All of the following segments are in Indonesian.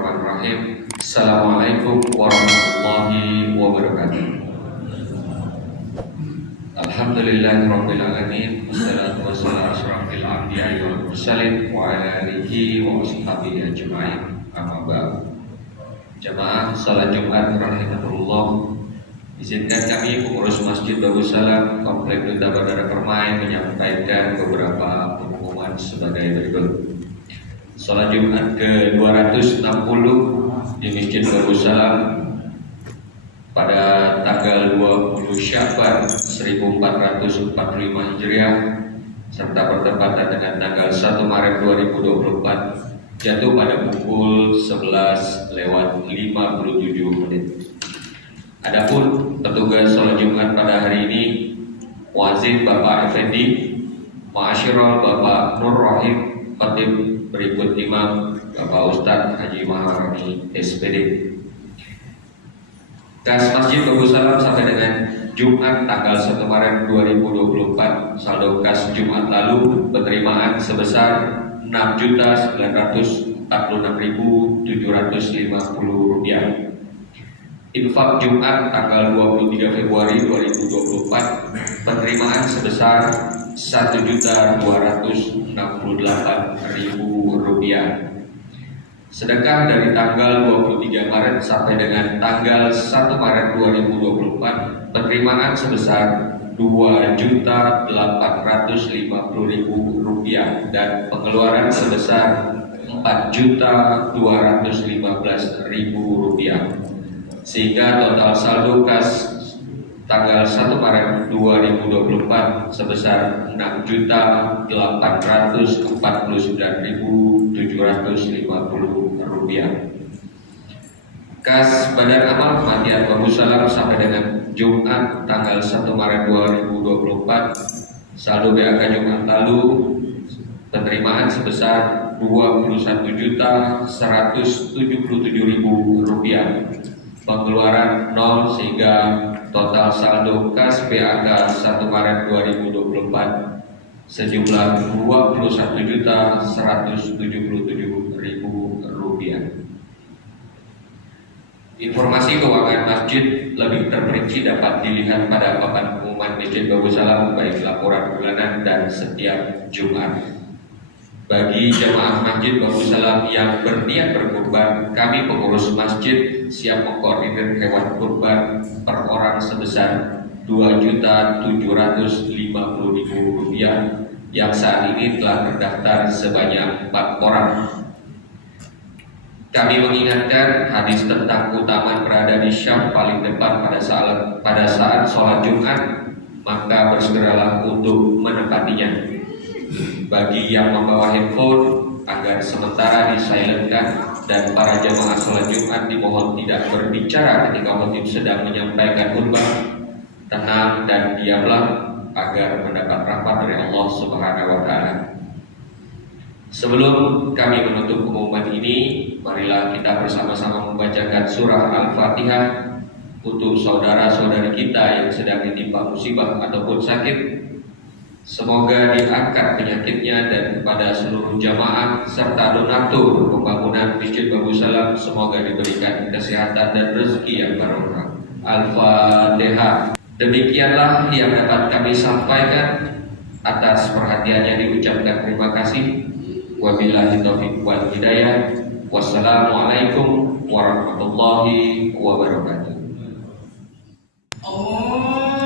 Bismillahirrahmanirrahim. Assalamualaikum warahmatullahi wabarakatuh. Alhamdulillahirabbil alamin. Wassalatu wassalamu ala asyrafil anbiya'i wal mursalin wa ala alihi wa washabihi ajma'in. Amma ba'd. Jamaah salat Jumat rahimakumullah. Izinkan kami pengurus Masjid Darussalam Komplek Duta Bandara Permai menyampaikan beberapa pengumuman sebagai berikut. Salat Jumat ke-260 di Masjid Darussalam pada tanggal 20 Sya'ban 1445 Hijriah serta bertepatan dengan tanggal 1 Maret 2024 jatuh pada pukul 11:57. Adapun petugas salat Jumat pada hari ini, muadzin Bapak Effendi, Ma'asyiral Bapak Nur Rahim, khatib berikut imam Bapak Ustadz Haji Maharani SPD. Kas Masjid Darussalam sampai dengan Jumat tanggal 1 Maret 2024, saldo kas Jumat lalu penerimaan sebesar Rp6.946.750. Infak Jumat tanggal 23 Februari 2024 penerimaan sebesar Rp1.268.000. Sedekah dari tanggal 23 Maret sampai dengan tanggal 1 Maret 2024 penerimaan sebesar Rp2.850.000 dan pengeluaran sebesar Rp4.215.000, sehingga total saldo kas tanggal 1 Maret 2024 sebesar Rp6.849.750. Kas Badan Amal Kematian Darussalam sampai dengan Jumat tanggal 1 Maret 2024, saldo BAK Jumat lalu penerimaan sebesar Rp21.177.000, pengeluaran 0, sehingga total saldo kas BAK 1 Maret 2024 sejumlah Rp21.177.000. Informasi keuangan masjid lebih terperinci dapat dilihat pada papan pengumuman Masjid Darussalam, baik laporan bulanan dan setiap Jumat. Bagi jemaah Masjid Darussalam yang berniat berkurban, kami pengurus masjid siap mengkoordinir hewan kurban per orang sebesar Rp2.750.000 yang saat ini telah terdaftar sebanyak 4 orang. Kami mengingatkan hadis tentang keutamaan berada di syaf paling depan pada saat sholat Jumat, maka bersegeralah untuk menepatinya. Bagi yang membawa handphone agar sementara disilentkan, dan para jemaah sholat Jumat dimohon tidak berbicara ketika khatib sedang menyampaikan khutbah. Tenang dan diamlah agar mendapat rahmat dari Allah Subhanahu wa Ta'ala. Sebelum kami menutup pengumuman ini, marilah kita bersama-sama membacakan surah Al-Fatihah untuk saudara-saudari kita yang sedang ditimpa musibah ataupun sakit. Semoga diangkat penyakitnya, dan kepada seluruh jamaah serta donatur pembangunan Masjid Darussalam semoga diberikan kesehatan dan rezeki yang barokah. Al-Fatihah. Demikianlah yang dapat kami sampaikan. Atas perhatiannya diucapkan terima kasih. Wabillahi taufiq wal hidayah. Wassalamualaikum warahmatullahi wabarakatuh. Allah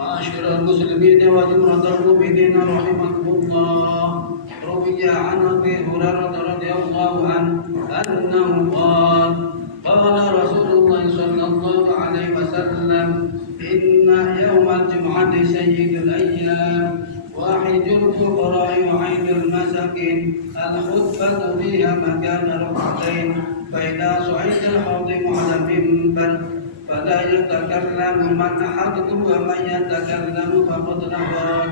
معاشر المسلمين وجمرة المؤمنين رحمكم الله. روي عن أبي هريرة رضي الله عنه أنه قال قال رسول الله صلى الله عليه وسلم إن يوم الجمعة سيد الأيام وحيد الفقراء وعيد المساكين الخطبة فيها مكان ركعتين فإذا صعد الخطيب على المنبر فلا يتكلم من أحدكم ومن يتكلم فقد نفر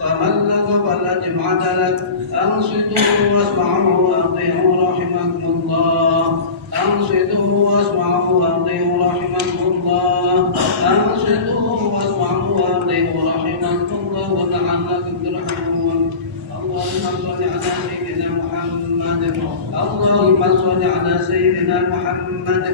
فمن لغى فلا جمعة له. أنصتوا واسمعوا وأطيعوا رحمكم الله. أنصتوا واسمعوا وأطيعوا رحمكم الله. أنصتوا واسمعوا وأطيعوا رحمكم الله وتعالى ترحمون. اللهم صل على سيدنا محمد. اللهم صل على سيدنا محمد.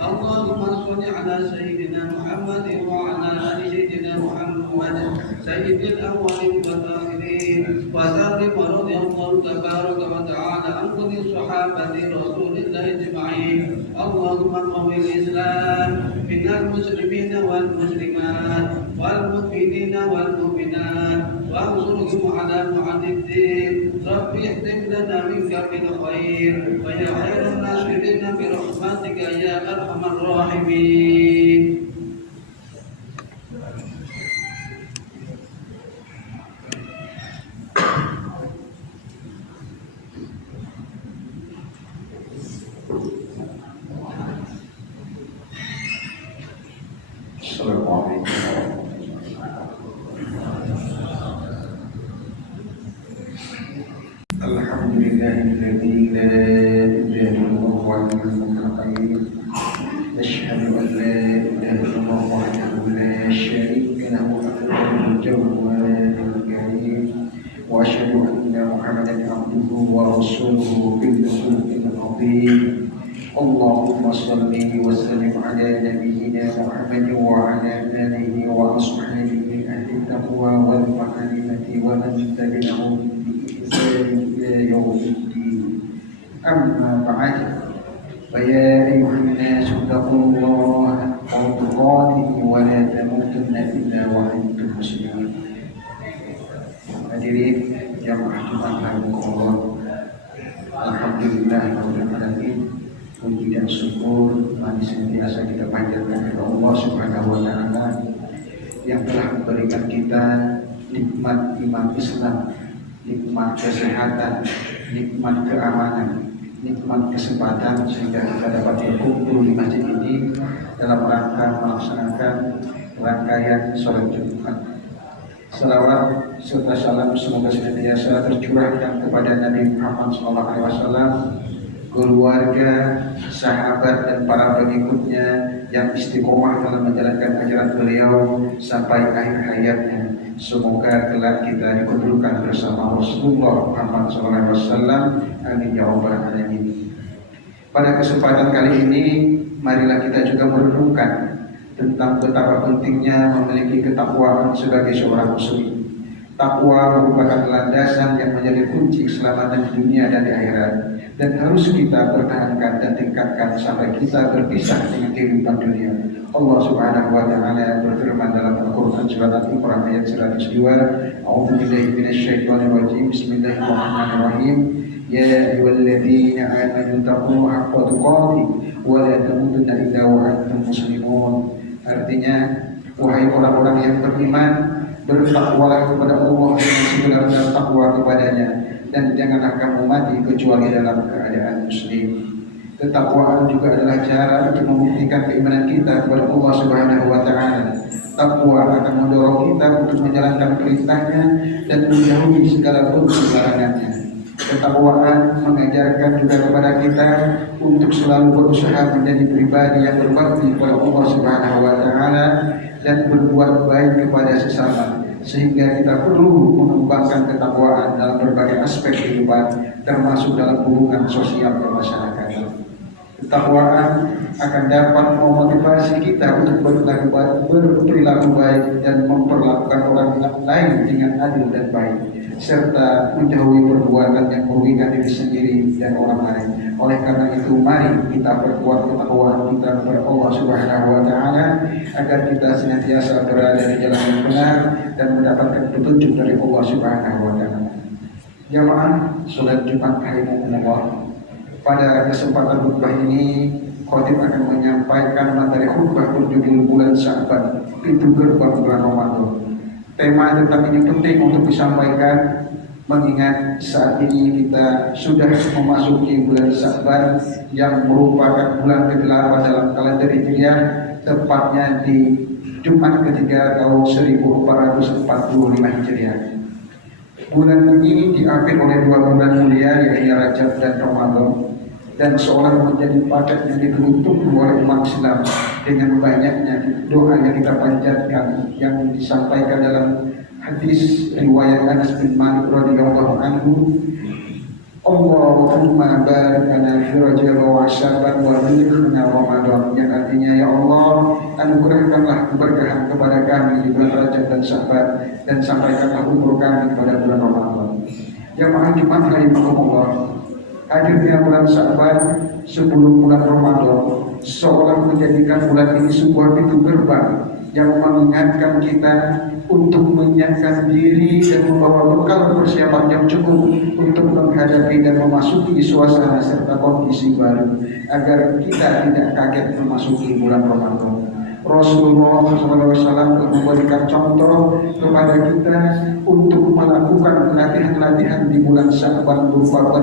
اللهم صل على سيدنا محمد وعلى آل سيدنا محمد سيد الأولين والآخرين وسلم ورضي الله تبارك وتعالى عن كل صحابة رسول الله أجمعين. اللهم قوي الإسلام من المسلمين والمسلمات والمؤمنين والمؤمنات وانصرهم على معاد الدين. رب اهدم لنا منك بالخير ويا خير الناصرين برحمتك يا أرحم الراحمين. الحمد لله الذي لا إله إلا الله وحده المتقين. أشهد أن لا إله إلا الله وحده لا شريك له الجواد الكريم وأشهد أن محمدا عبده ورسوله بالنبوة العظيم. اللهم صل وسلم على نبينا محمد وعلى آله وأصحابه أهل التقوى والمعرفة ومن تبعهم بإحسان إلى يوم الدين. أما بعد فيا أيها الناس اتقوا الله حق تقاته ولا تموتن إلا وأنتم مسلمون. Hadirin jamaah Jumat Al-Qur'an, alhamdulillah rabbil alamin. Puji dan syukur mari senantiasa kita panjatkan kepada Allah Subhanahu wa taala yang telah memberikan kita nikmat iman Islam, nikmat kesehatan, nikmat keamanan, nikmat kesempatan sehingga kita dapat berkumpul di masjid ini dalam rangka melaksanakan rangkaian sholat Jumat. Salawat serta salam semoga senantiasa tercurahkan kepada Nabi Muhammad SAW, keluarga, sahabat dan para pengikutnya yang istiqomah dalam menjalankan ajaran beliau sampai akhir hayatnya. Semoga kelak kita dikumpulkan bersama Rasulullah Muhammad SAW. Amin ya rabbal alamin. Pada kesempatan kali ini, marilah kita juga merenungkan tentang betapa pentingnya memiliki ketakwaan sebagai seorang muslim. Takwa merupakan landasan yang menjadi kunci keselamatan di dunia dan di akhirat, dan harus kita pertahankan dan tingkatkan sampai kita berpisah dengan kehidupan dunia. Allah Subhanahu wa taala berfirman dalam Al-Qur'an surat Al-Imran ayat 102, A'udzu billahi minasyaitonir rajim. Bismillahirrahmanirrahim. Ya ayyuhalladzina amanu taqullaha haqqa tuqatih wa la tamutunna illa wa antum muslimun. Artinya, wahai orang-orang yang beriman, bertakwalah kepada Allah dengan sebenar-benar takwa kepadanya, dan janganlah kamu mati kecuali dalam keadaan muslim. Ketakwaan juga adalah cara untuk membuktikan keimanan kita kepada Allah Subhanahu wa taala. Takwa akan mendorong kita untuk menjalankan perintahnya dan menjauhi segala bentuk larangannya. Ketakwaan mengajarkan juga kepada kita untuk selalu berusaha menjadi pribadi yang berbakti kepada Allah Subhanahu wa taala dan berbuat baik kepada sesama, sehingga kita perlu mengembangkan ketakwaan dalam berbagai aspek kehidupan, termasuk dalam hubungan sosial kemasyarakatan. Ketakwaan akan dapat memotivasi kita untuk berperilaku baik dan memperlakukan orang lain dengan adil dan baik, serta menjauhi perbuatan yang merugikan diri sendiri dan orang lain. Oleh karena itu, mari kita perkuat ketakwaan kita kepada Allah Subhanahu wa Ta'ala agar kita senantiasa berada di jalan yang benar dan mendapatkan petunjuk dari Allah Subhanahu wa Ta'ala. Jamaah salat Jumat rahimakumullah, pada kesempatan khutbah ini khotib akan menyampaikan materi khutbah berjudul Bulan Sya'ban, Pintu Gerbang Bulan Ramadan. Tema tentang ini penting untuk disampaikan mengingat saat ini kita sudah memasuki bulan Sya'ban yang merupakan bulan ke-8 dalam kalender Hijriah, tepatnya di Jumat ketiga tahun 1445 Hijriah. Bulan ini diambil oleh dua bulan mulia, yaitu Rajab dan Ramadan, dan seolah menjadi paket yang ditunggu oleh umat Islam dengan banyaknya doa yang kita panjatkan yang disampaikan dalam hadis riwayat Anas bin Malik radhiyallahu anhu, Allahumma barik lana fi Rajab wa Sya'ban wa balighna Ramadan, yang artinya ya Allah, anugerahkanlah keberkahan kepada kami di bulan Rajab dan Sya'ban, dan sampaikanlah umur kami pada bulan Ramadan. Jamaah Jumat rahimakumullah, hadirnya bulan Sya'ban sebelum bulan Ramadan seolah menjadikan bulan ini sebuah pintu gerbang yang mengingatkan kita untuk menyiapkan diri dan membawa bekal persiapan yang cukup untuk menghadapi dan memasuki suasana serta kondisi baru agar kita tidak kaget memasuki bulan Ramadan. Rasulullah SAW memberikan contoh kepada kita untuk melakukan latihan-latihan di bulan Sya'ban berupa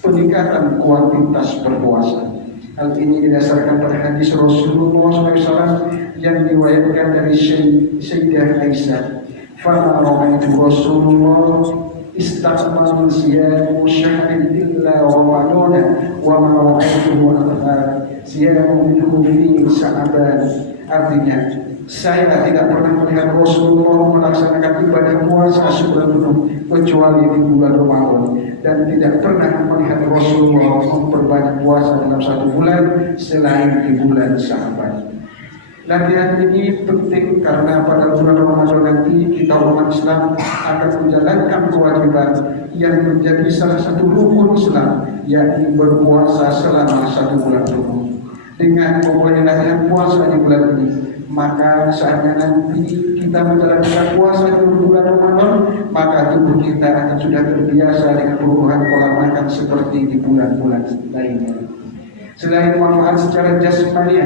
peningkatan kuantitas berpuasa. Hal ini didasarkan pada hadis Rasulullah SAW yang diriwayatkan dari Sayyidah Aisyah. Fama ra'aitu Rasulullah istakmal siyamu syahrin illa Ramadana wa ma ra'aituhu akthar siyamu minhu fi Sya'ban. Artinya, saya tidak pernah melihat Rasulullah melaksanakan ibadah puasa sebulan penuh kecuali di bulan Ramadan, dan tidak pernah melihat Rasulullah memperbanyak puasa dalam satu bulan selain di bulan Sya'ban. Latihan ini penting karena pada bulan Ramadan nanti kita umat Islam akan menjalankan kewajiban yang menjadi salah satu rukun Islam, yakni berpuasa selama satu bulan penuh. Dengan memulai latihan puasa di bulan ini, maka saatnya nanti kita menjalankan puasa di bulan Ramadan, maka tubuh kita akan sudah terbiasa dengan perubahan pola makan seperti di bulan-bulan lainnya. Selain manfaat secara jasmani,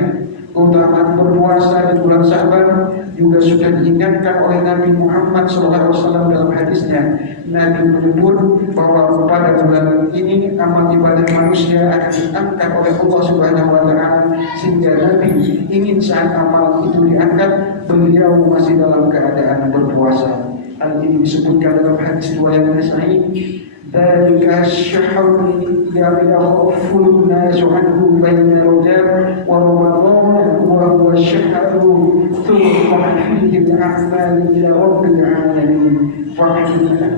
keutamaan berpuasa di bulan Sya'ban juga sudah diingatkan oleh Nabi Muhammad SAW dalam hadisnya. Nabi menyebut bahwa pada bulan ini amal ibadah manusia akan diangkat oleh Allah Subhanahu wa Ta'ala, sehingga Nabi ingin saat amal itu diangkat, beliau masih dalam keadaan berpuasa. Hal ini disebutkan dalam hadis riwayat Nasa'i, dzalika asy-syahrul yaghfulu an-nasu anhu baina Rajab wa Ramadan wa huwa asy-syahru tuqbal fihi al-a'malu ila rabbil alamin fa an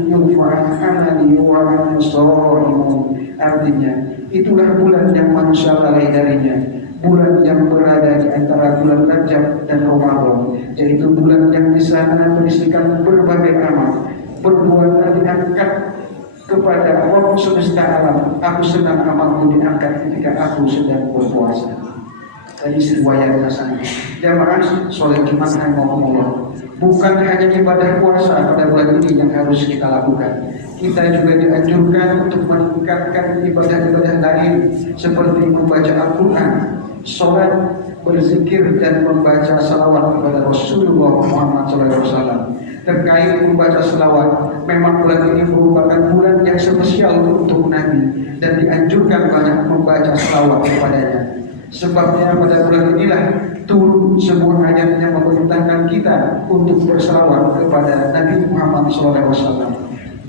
yunfa'a amali wa an yusawwim. Artinya, itulah bulan yang manusia lalai darinya, bulan yang berada di antara bulan Rajab dan Ramadan, yaitu bulan yang di sana berisikan berbagai amal, perbuatan diangkat kepada Allah semesta alam. Aku senang amalku diangkat ketika aku sedang berpuasa. Tadi riwayat Hasan. Jamaah sholat Jumat rahimakumullah, bukan hanya ibadah puasa pada bulan ini yang harus kita lakukan. Kita juga dianjurkan untuk meningkatkan ibadah-ibadah lain seperti membaca Al-Quran, sholat, berzikir, dan membaca salawat kepada Rasulullah Muhammad SAW. Terkait membaca salawat, memang bulan ini merupakan bulan yang spesial untuk Nabi dan dianjurkan banyak membaca salawat kepadanya. Sebabnya pada bulan inilah turun sebuah ayat yang memerintahkan kita untuk bersalawat kepada Nabi Muhammad SAW.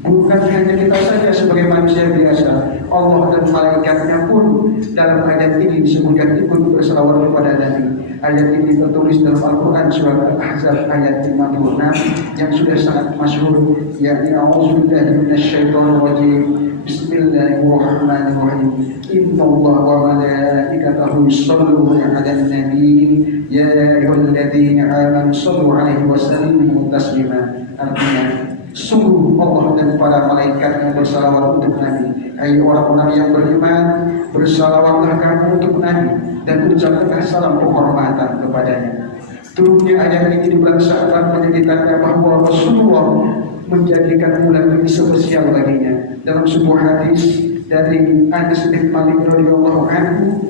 Bukan hanya kita saja sebagai manusia biasa, Allah dan malaikatnya pun dalam ayat ini disebutkan ikut bersalawat kepada Nabi. Ayat ini tertulis dalam Al-Quran surat Al-Ahzab ayat 56 yang sudah sangat masyhur, yakni a'udzubillahi minasyaitonir rajim. Bismillahirrahmanirrahim. Innallaha wa malaikatahu yusholluna 'alan nabi ya ayyuhalladzina amanu shallu 'alaihi wa sallimu taslima. Artinya, sungguh Allah dan para malaikatnya bersalawat untuk Nabi. Hai orang-orang yang beriman, bersalawatlah kamu untuk Nabi dan ucapkanlah salam penghormatan kepadanya. Turunnya ayat ini di bulan Sya'ban menjadi tanda bahwa Rasulullah menjadikan bulan ini spesial baginya. Dalam sebuah hadis dari Anas bin Malik radhiyallahu anhu,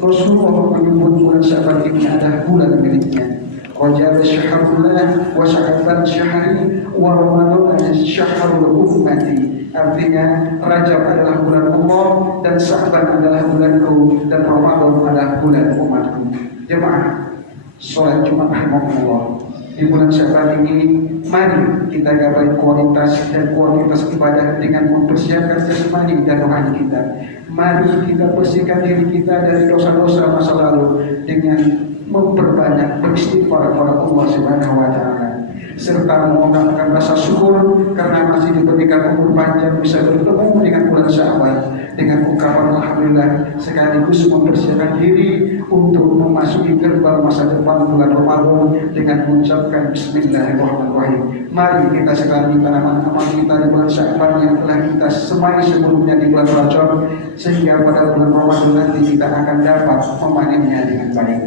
Rasulullah menyebut bulan Sya'ban ini adalah bulan miliknya. Rajab syahrullah wa Sya'ban syahri wa Ramadan syahrul ummati. Artinya Rajab adalah bulan Allah dan Sya'ban adalah bulanku dan Ramadan adalah bulan umatku. Jemaah sholat Jumat rahimahullah, di bulan Sya'ban ini mari kita gapai kualitas dan kualitas ibadah dengan mempersiapkan jasmani dan rohani kita. Mari kita bersihkan diri kita dari dosa-dosa masa lalu dengan memperbanyak beristighfar kepada Allah Subhanahu wa taala, serta mengungkapkan rasa syukur karena masih diberikan umur panjang bisa bertemu dengan bulan Sya'ban dengan ungkapan alhamdulillah, sekaligus mempersiapkan diri untuk memasuki gerbang masa depan bulan Ramadan dengan mengucapkan bismillahirrahmanirrahim. Mari kita sekali tanaman-tanaman kita di bulan Sya'ban yang telah kita semai sebelumnya di bulan Rajab, sehingga pada bulan Ramadan nanti kita akan dapat memanennya dengan baik.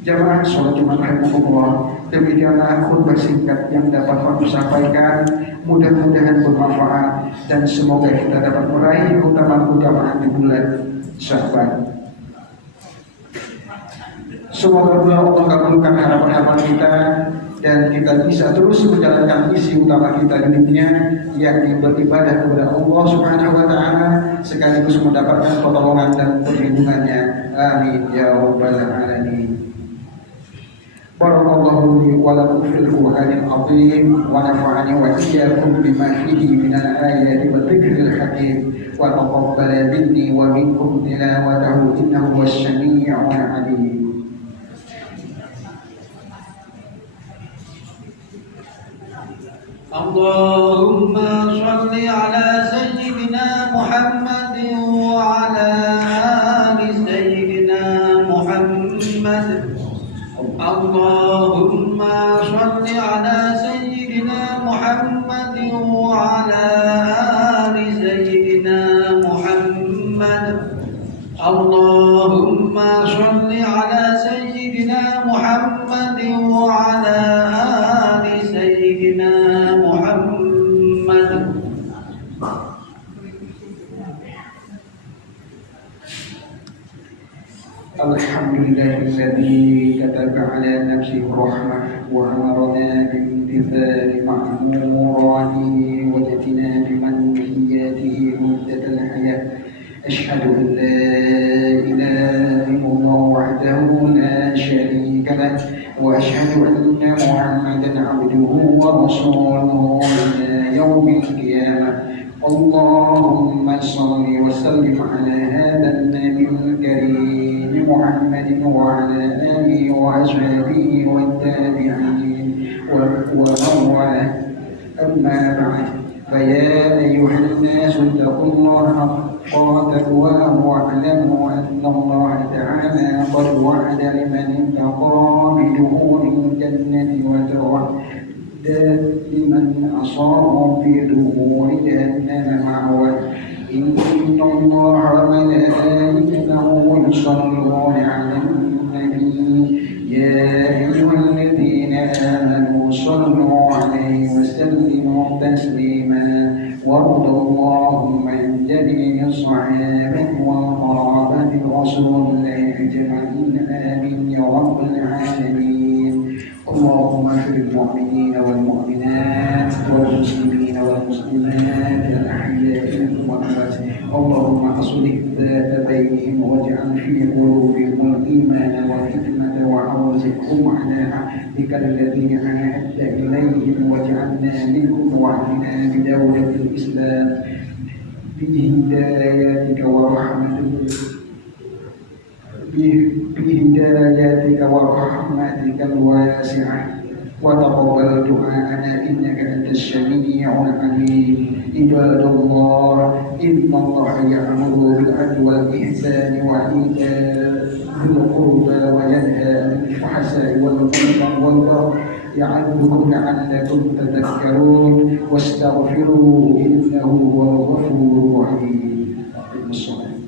Jamaah sholat Jumat rahimahullah, demikianlah khutbah singkat yang dapat aku sampaikan. Mudah-mudahan bermanfaat dan semoga kita dapat meraih keutamaan-keutamaan di bulan Sya'ban. Semoga Allah kabulkan harapan-harapan kita dan kita bisa terus menjalankan misi utama kita di dunia, yakni beribadah kepada Allah Subhanahu wa taala sekaligus mendapatkan pertolongan dan perlindungannya. Amin ya rabbal alamin. Barakallahu li wa lakum fil Qur'anil azim wa nafa'ani wa iyyakum bima fihi minal ayati wa dzikril hakim wa taqabbala minni wa minkum tilawatahu innahu was-sami'ul 'alim. Allahumma shalli ala sayyidina Muhammadin wa ala ali sayyidina Muhammad. Allahumma shalli ala sayyidina Muhammadin wa ala ali sayyidina Muhammad. Allahumma shalli ala sayyidina Muhammadin wa ala ali sayyidina Muhammad. Alhamdulillahilladzi kataba ala nafsihi rahmah wa amarna bimtithali ma'muratihi wa ijtinabi manhiyatihi muddatal hayat. Ashhadu an la ilaha illallah wahdahu la sharika lah wa ashhadu anna Muhammadan abduhu wa rasuluhu ila yaumil qiyamah. Allahumma shalli wa sallim ala hadzal nabiyil karim محمد وعلى آله وأصحابه والتابعين ومن والاه. أما بعد، فيا أيها الناس اتقوا الله حق تقواه واعلموا أن الله تعالى قد وعد لمن اتقى بدخول الجنة وتوعد لمن أصاب في دخول جهنم مأوى. إن الله وملائكته يصلون على النبي يا أيها الذين آمنوا صلوا عليه وسلموا تسليما. وارض اللهم عن جميع الصحابة وقرابة رسول الله أجمعين. آمين يا رب العالمين. اللهم اغفر للمؤمنين والمؤمنات والمسلمين والمسلمات الأحياء منهم والأموات. اللهم أصلح ذات بينهم واجعل في قلوبهم الإيمان والحكمة وأرزقهم على عهدك الذي عاهدت إليهم واجعلنا منهم واهدنا بدولة الإسلام بهدايتك ورحمتك بهداياتك ورحمتك الواسعة وتقبل دعاءنا إنك أنت السميع العليم. عباد الله إن الله يأمر بالعدل والإحسان وإيتاء ذي القربى وينهى عن الفحشاء والمنكر والبغي يعظكم لعلكم تذكرون واستغفروه إنه هو الغفور الرحيم.